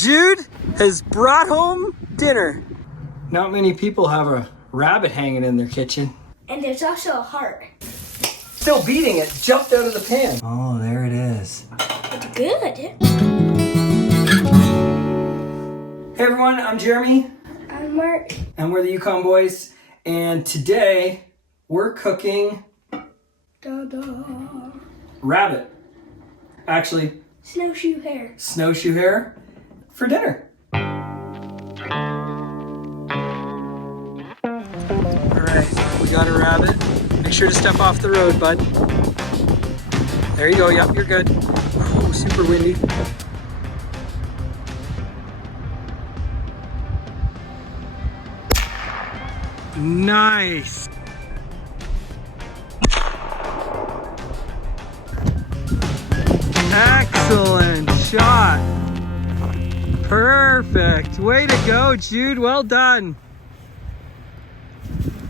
Jude has brought home dinner. Not many people have a rabbit hanging in their kitchen. And there's also a heart. Still beating it, jumped out of the pan. Oh, there it is. It's good. Hey everyone, I'm Jeremy. I'm Mark. And we're the Yukon boys. And today we're cooking rabbit. Actually, Snowshoe hare. Snowshoe hare for dinner. All right, we got a rabbit. Make sure to step off the road, bud. There you go. Yep, you're good. Oh, super windy. Nice. Excellent shot. Perfect. Way to go, Jude. Well done.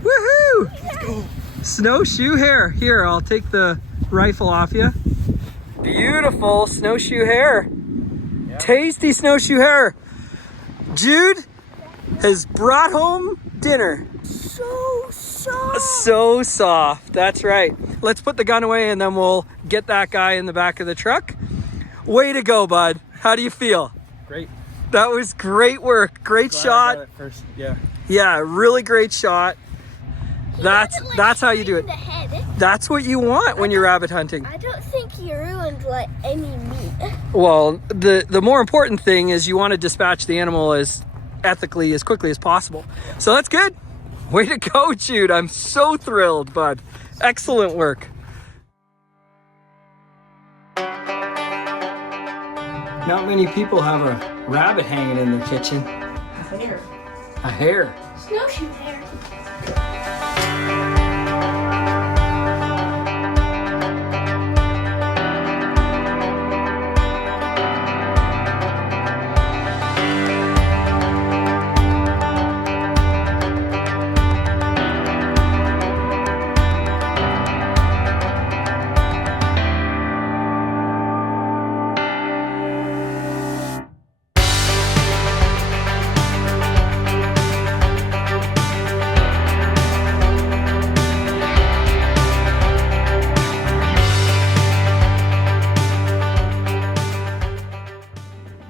Woohoo! Let's go. Snowshoe hare. Here, I'll take the rifle off you. Beautiful snowshoe hare. Yep. Tasty snowshoe hare. Jude has brought home dinner. So soft. So soft. That's right. Let's put the gun away and then we'll get that guy in the back of the truck. Way to go, bud. How do you feel? Great. That was great work. Great shot. First, yeah. Yeah, really great shot. That's how you do it. That's what you want when you're rabbit hunting. I don't think he ruined any meat. Well, the more important thing is you want to dispatch the animal as ethically, as quickly as possible. So that's good. Way to go, Jude. I'm so thrilled, bud. Excellent work. Not many people have a rabbit hanging in their kitchen. A hare. A hare. Snowshoe hare.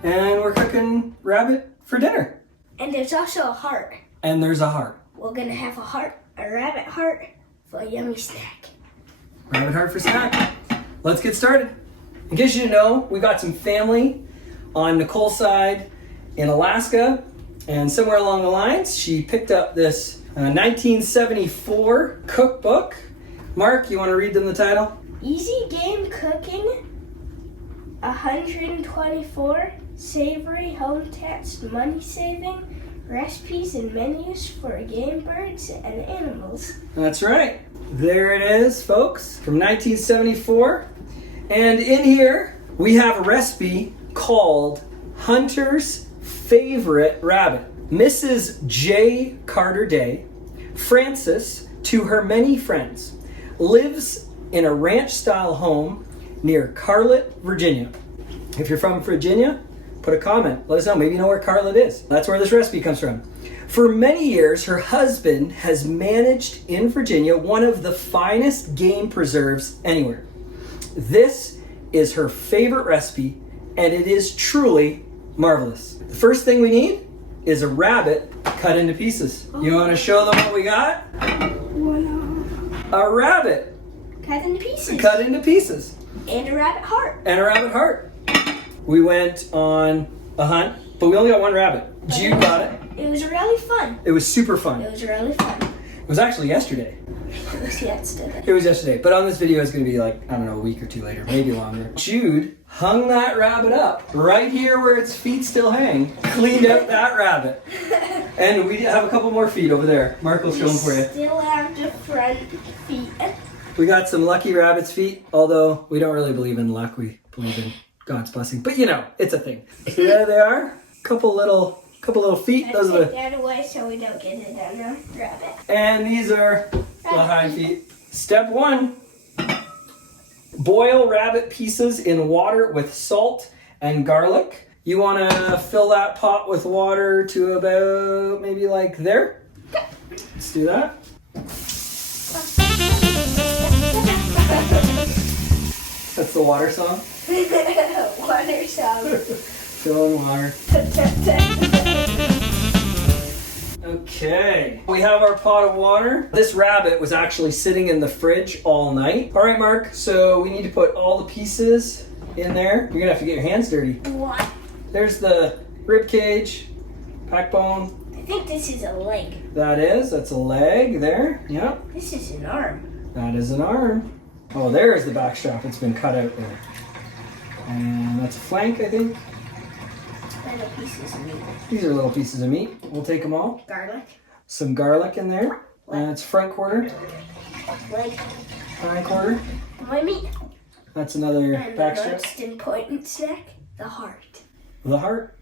And we're cooking rabbit for dinner. And there's also a heart. And there's a heart. We're gonna have a rabbit heart for a yummy snack. Rabbit heart for snack. Let's get started. In case you didn't know, we got some family on Nicole's side in Alaska, and somewhere along the lines, she picked up this 1974 cookbook. Mark, you want to read them the title? Easy game cooking, 124 savory, home-taxed, money-saving recipes and menus for game birds and animals. That's right. There it is, folks, from 1974. And in here, we have a recipe called Hunter's Favorite Rabbit. Mrs. J. Carter Day, Frances, to her many friends, lives in a ranch-style home near Carlet, Virginia. If you're from Virginia, put a comment. Let us know. Maybe you know where Carlet is. That's where this recipe comes from. For many years, her husband has managed in Virginia one of the finest game preserves anywhere. This is her favorite recipe, and it is truly marvelous. The first thing we need is a rabbit cut into pieces. You want to show them what we got? A rabbit. Cut into pieces. Cut into pieces. And a rabbit heart. And a rabbit heart. We went on a hunt, but we only got one rabbit. Jude got it. It was really fun. It was super fun. It was really fun. It was actually yesterday. It was yesterday. It was yesterday, but on this video it's going to be like, I don't know, a week or two later, maybe longer. Jude hung that rabbit up right here where its feet still hang, cleaned out that rabbit. And we have a couple more feet over there. Mark will show them for you. Still have the front feet. We got some lucky rabbit's feet, although we don't really believe in luck. We believe in God's blessing. But you know, it's a thing. So there they are. Couple little feet. I Those are take the. that away so we don't get it on the rabbit. And these are the hind feet. Step 1. Boil rabbit pieces in water with salt and garlic You want to fill that pot with water to about maybe like there? Let's do that. That's the water song? Water song. Filling water. Okay, we have our pot of water. This rabbit was actually sitting in the fridge all night. All right, Mark, so we need to put all the pieces in there. You're gonna have to get your hands dirty. What? There's the rib cage, backbone. I think this is a leg. That's a leg there. Yep. This is an arm. That is an arm. Oh, there's the back strap. It's been cut out there. And that's a flank, I think. Little pieces of meat. These are little pieces of meat. We'll take them all. Garlic. Some garlic in there. And it's front quarter. Leg. Hind quarter. My meat. That's another And back the strap. most important snack, the heart. The heart.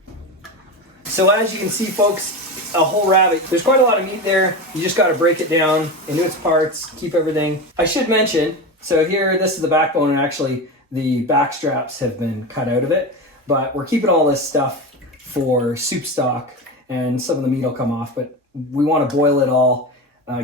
So as you can see, folks, a whole rabbit. There's quite a lot of meat there. You just got to break it down into its parts, keep everything. I should mention, so here, this is the backbone, and actually the back straps have been cut out of it. But we're keeping all this stuff for soup stock, and some of the meat will come off. But we want to boil it all,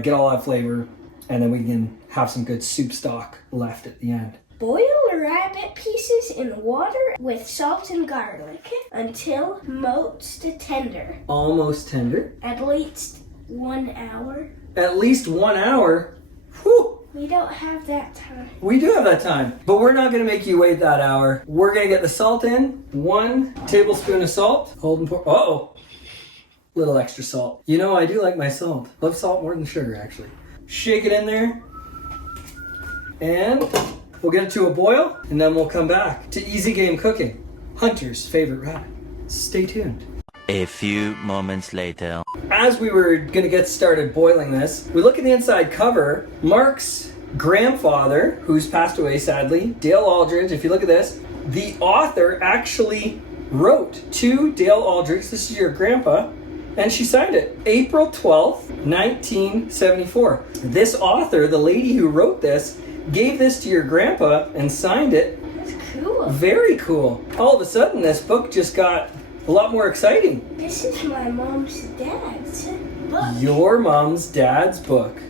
get all that flavor, and then we can have some good soup stock left at the end. Boil rabbit pieces in water with salt and garlic until most tender. Almost tender. At least 1 hour. At least 1 hour. Whew. We don't have that time. We do have that time, but we're not going to make you wait that hour. We're going to get the salt in. 1 tablespoon of salt. Hold and pour. Uh-oh. Little extra salt. You know, I do like my salt. Love salt more than sugar, actually. Shake it in there. And we'll get it to a boil, and then we'll come back to easy game cooking. Hunter's favorite rabbit. Stay tuned. A few moments later. As we were going to get started boiling this, we look at the inside cover. Mark's grandfather, who's passed away sadly, Dale Aldridge, if you look at this, the author actually wrote to Dale Aldridge, this is your grandpa, and she signed it. April 12th, 1974. This author, the lady who wrote this, gave this to your grandpa and signed it. That's cool. Very cool. All of a sudden, this book just got a lot more exciting. This is my mom's dad's book. Your mom's dad's book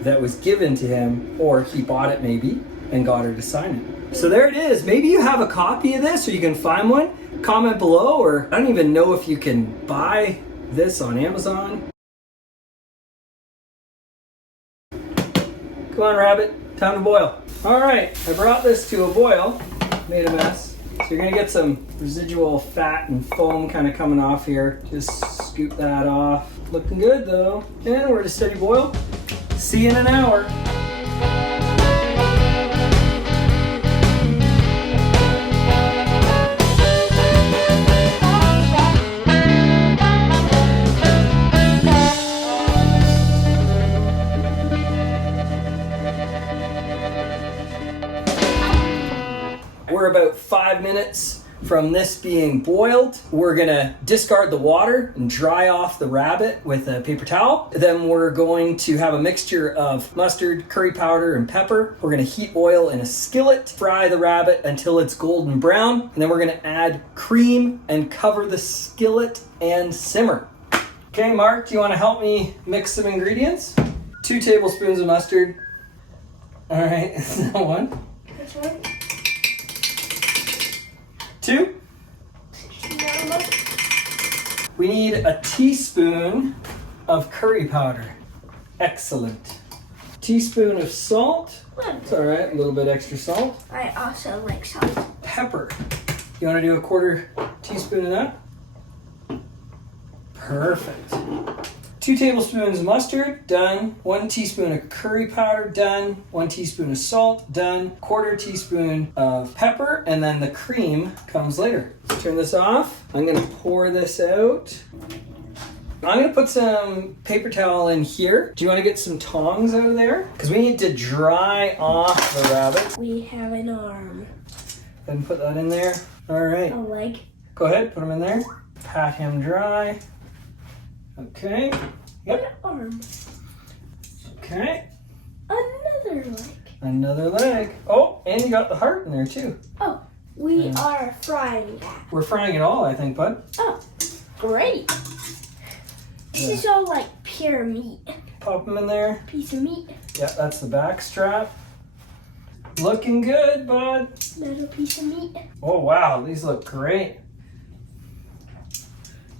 that was given to him, or he bought it maybe and got her to sign it. So there it is. Maybe you have a copy of this or you can find one. Comment below, or I don't even know if you can buy this on Amazon. Come on, rabbit. Time to boil. All right, I brought this to a boil. Made a mess. So you're gonna get some residual fat and foam kind of coming off here. Just scoop that off. Looking good though. And we're at a steady boil. See you in an hour. We're about 5 minutes from this being boiled. We're gonna discard the water and dry off the rabbit with a paper towel. Then we're going to have a mixture of mustard, curry powder, and pepper. We're gonna heat oil in a skillet, fry the rabbit until it's golden brown, and then we're gonna add cream and cover the skillet and simmer. Okay, Mark, do you wanna help me mix some ingredients? 2 tablespoons of mustard. All right, is that one? Which one? 2. We need a teaspoon of curry powder. Excellent. Teaspoon of salt. It's all right, a little bit extra salt. I also like salt. Pepper. You want to do a 1/4 teaspoon of that? Perfect. 2 tablespoons mustard, done. 1 teaspoon of curry powder, done. 1 teaspoon of salt, done. 1/4 teaspoon of pepper, and then the cream comes later. Let's turn this off. I'm gonna pour this out. I'm gonna put some paper towel in here. Do you wanna get some tongs out of there? Because we need to dry off the rabbit. We have an arm. Go ahead and put that in there. All right. A leg. Go ahead, put him in there. Pat him dry. Okay. Yep. An arm. Okay. Another leg. Another leg. Oh, and you got the heart in there too. Oh, We are frying that. We're frying it all, I think, bud. Oh, great. This is all like pure meat. Pop them in there. Piece of meat. Yeah, that's the back strap. Looking good, bud. Little piece of meat. Oh, wow. These look great.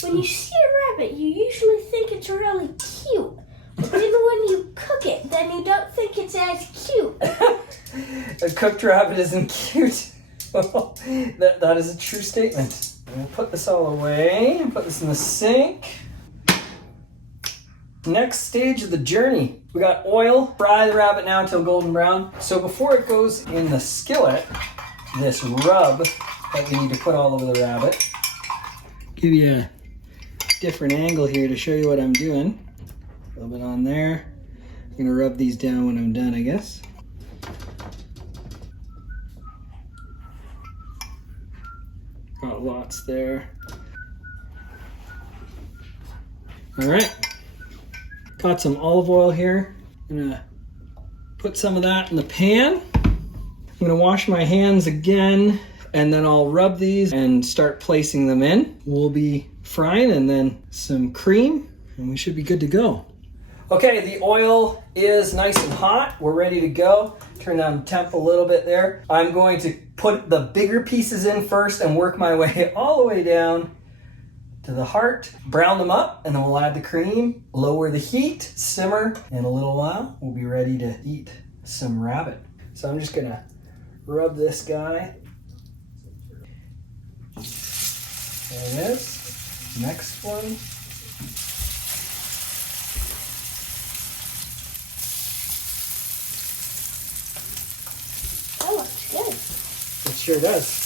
When you see a rabbit, you usually think it's really cute. But then when you cook it, then you don't think it's as cute. A cooked rabbit isn't cute. that is a true statement. We'll put this all away and put this in the sink. Next stage of the journey. We got oil. Fry the rabbit now until golden brown. So before it goes in the skillet, this rub that we need to put all over the rabbit. Give you a different angle here to show you what I'm doing. A little bit on there. I'm gonna rub these down when I'm done, I guess. Got lots there. All right. Got some olive oil here. I'm gonna put some of that in the pan. I'm gonna wash my hands again, and then I'll rub these and start placing them in. We'll be frying, and then some cream, and we should be good to go. Okay, the oil is nice and hot. We're ready to go. Turn down the temp a little bit there. I'm going to put the bigger pieces in first and work my way all the way down to the heart, brown them up, and then we'll add the cream, lower the heat, simmer. In a little while, we'll be ready to eat some rabbit. So I'm just gonna rub this guy. There it is. Next one. That looks good. It sure does.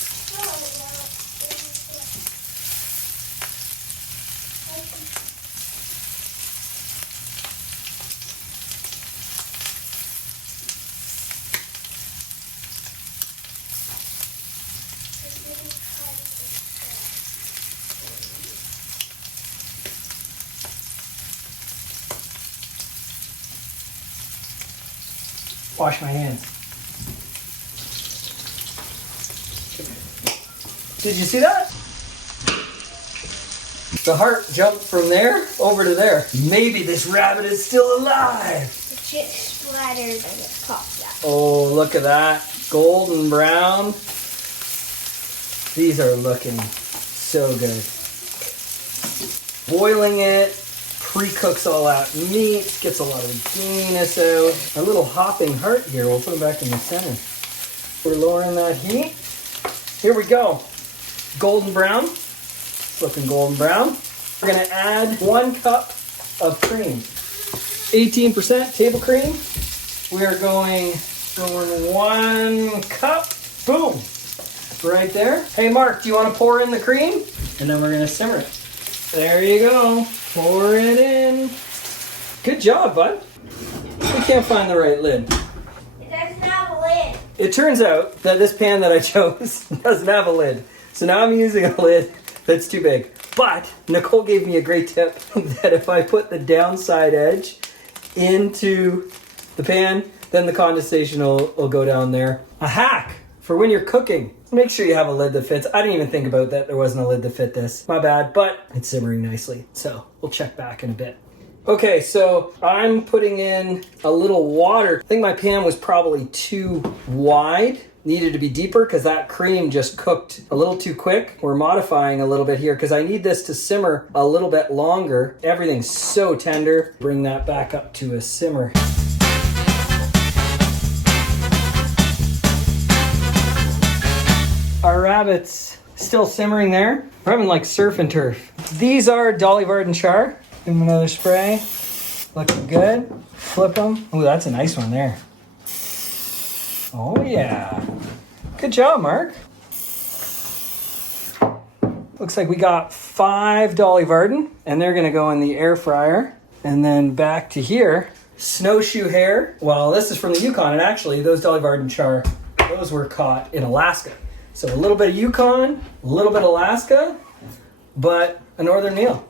Wash my hands. Did you see that? The heart jumped from there over to there. Maybe this rabbit is still alive. The chip splattered and it popped out. Oh, look at that. Golden brown. These are looking so good. Boiling it. Pre-cooks all that meat, gets a lot of gaminess out. Our little hopping heart here, we'll put him back in the center. We're lowering that heat. Here we go. Golden brown. It's looking golden brown. We're gonna add 1 cup of cream. 18% table cream. We are going 1 cup. Boom. Right there. Hey Mark, do you want to pour in the cream? And then we're gonna simmer it. There you go. Pour it in. Good job, bud. We can't find the right lid. It doesn't have a lid. It turns out that this pan that I chose doesn't have a lid. So now I'm using a lid that's too big. But Nicole gave me a great tip that if I put the downside edge into the pan, then the condensation will go down there. A hack for when you're cooking. Make sure you have a lid that fits. I didn't even think about that. There wasn't a lid to fit this. My bad, but it's simmering nicely. So we'll check back in a bit. Okay, so I'm putting in a little water. I think my pan was probably too wide. Needed to be deeper because that cream just cooked a little too quick. We're modifying a little bit here because I need this to simmer a little bit longer. Everything's so tender. Bring that back up to a simmer. Our rabbit's still simmering there. We're having like surf and turf. These are Dolly Varden char. Give them another spray. Looking good. Flip them. Oh, that's a nice one there. Oh yeah. Good job, Mark. Looks like we got 5 Dolly Varden, and they're gonna go in the air fryer. And then back to here, Snowshoe Hare. Well, this is from the Yukon, and actually those Dolly Varden char, those were caught in Alaska. So a little bit of Yukon, a little bit of Alaska, but a northern meal.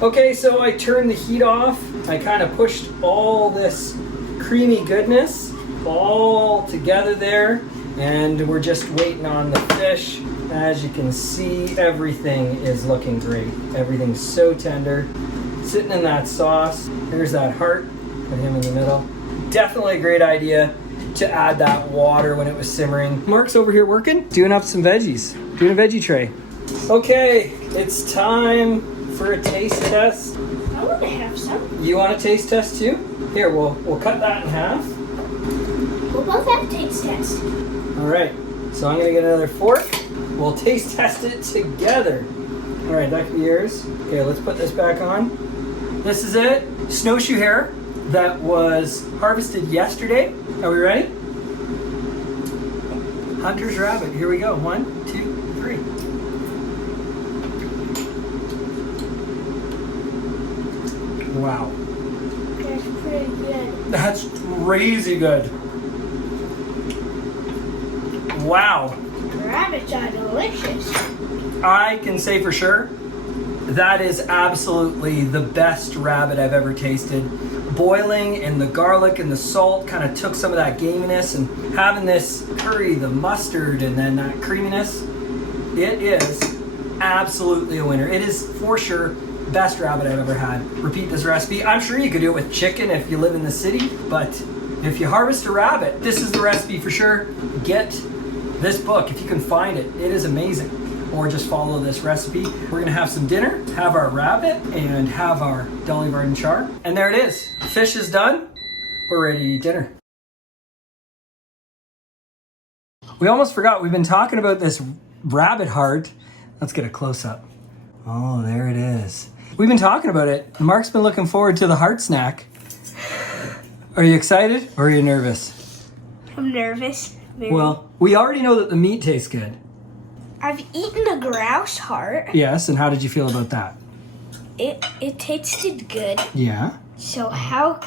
Okay, so I turned the heat off. I kind of pushed all this creamy goodness all together there. And we're just waiting on the fish. As you can see, everything is looking great. Everything's so tender. Sitting in that sauce. Here's that heart. Put him in the middle. Definitely a great idea to add that water when it was simmering. Mark's over here working, doing up some veggies. Doing a veggie tray. Okay, it's time for a taste test. I want to have some. You want a taste test too? Here, we'll cut that in half. We'll both have taste tests. All right, so I'm gonna get another fork. We'll taste test it together. All right, that could be yours. Okay, let's put this back on. This is it, snowshoe hare that was harvested yesterday. Are we ready? Hunter's rabbit, here we go. 1, 2, 3. Wow. That's pretty good. That's crazy good. Wow. Rabbits are delicious. I can say for sure that is absolutely the best rabbit I've ever tasted. Boiling and the garlic and the salt kind of took some of that gaminess, and having this curry, the mustard, and then that creaminess, it is absolutely a winner. It is for sure best rabbit I've ever had. Repeat this recipe. I'm sure you could do it with chicken if you live in the city, but if you harvest a rabbit, this is the recipe for sure. Get this book if you can find it. It is amazing. Or just follow this recipe. We're gonna have some dinner, have our rabbit, and have our Dolly Varden char. And there it is. Fish is done. We're ready to eat dinner. We almost forgot, we've been talking about this rabbit heart. Let's get a close up. Oh, there it is. We've been talking about it. Mark's been looking forward to the heart snack. Are you excited or are you nervous? I'm nervous. Very. Well, we already know that the meat tastes good. I've eaten a grouse heart. Yes, and how did you feel about that? It tasted good. Yeah. So how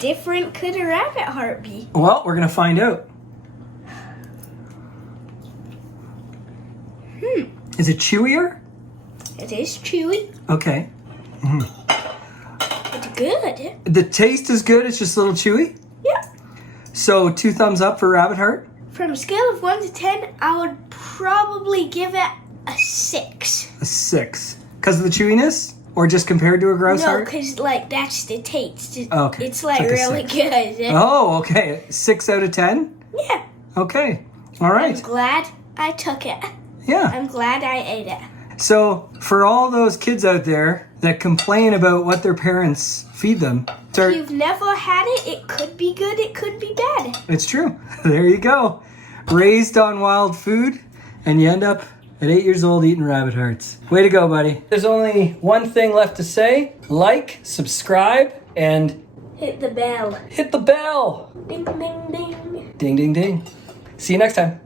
different could a rabbit heart be? Well, we're gonna find out. Is it chewier? It is chewy. Okay. It's good. The taste is good, it's just a little chewy? Yeah. So 2 thumbs up for rabbit heart? From a scale of 1 to 10, I would probably give it a 6. A 6. Because of the chewiness? Or just compared to a grouse No, heart? because like that's the taste. Okay. It's like It's like a really 6. good. Oh, okay. 6 out of 10? Yeah. Okay. All right. I'm glad I took it. Yeah. I'm glad I ate it. So for all those kids out there that complain about what their parents feed them, If you've never had it, it could be good, it could be bad. it's true. There you go. Raised on wild food, and you end up at 8 years old eating rabbit hearts. Way to go, buddy. There's only one thing left to say. Like, subscribe, and Hit the bell. hit the bell. Ding, ding, ding. Ding, ding, ding. See you next time.